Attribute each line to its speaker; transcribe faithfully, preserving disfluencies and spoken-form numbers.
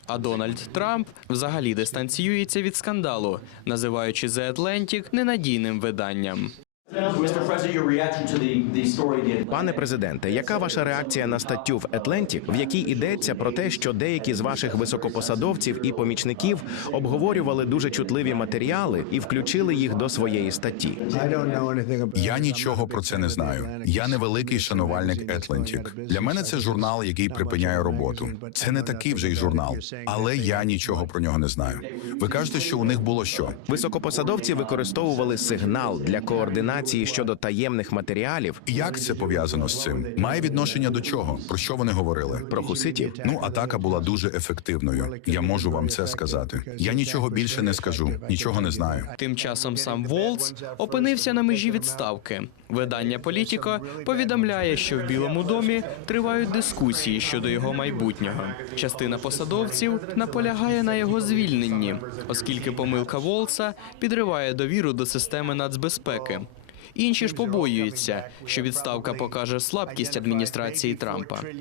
Speaker 1: А Дональд Трамп взагалі дистанціюється від скандалу, називаючи The Atlantic ненадійним виданням.
Speaker 2: Пане президенте, яка ваша реакція на статтю в Atlantic, в якій йдеться про те, що деякі з ваших високопосадовців і помічників обговорювали дуже чутливі матеріали і включили їх до своєї статті?
Speaker 3: Я нічого про це не знаю. Я не великий шанувальник Atlantic. Для мене це журнал, який припиняє роботу. Це не такий вже й журнал, але я нічого про нього не знаю. Ви кажете, що у них було що?
Speaker 2: Високопосадовці використовували сигнал для координації щодо таємних матеріалів.
Speaker 3: Як це пов'язано з цим? Має відношення до чого? Про що вони говорили?
Speaker 2: Про хуситів?
Speaker 3: Ну, атака була дуже ефективною. Я можу вам це сказати. Я нічого більше не скажу, нічого не знаю.
Speaker 1: Тим часом сам Волтс опинився на межі відставки. Видання «Політіко» повідомляє, що в Білому домі тривають дискусії щодо його майбутнього. Частина посадовців наполягає на його звільненні, оскільки помилка Волтса підриває довіру до системи нацбезпеки. Інші ж побоюються, що відставка покаже слабкість адміністрації Трампа.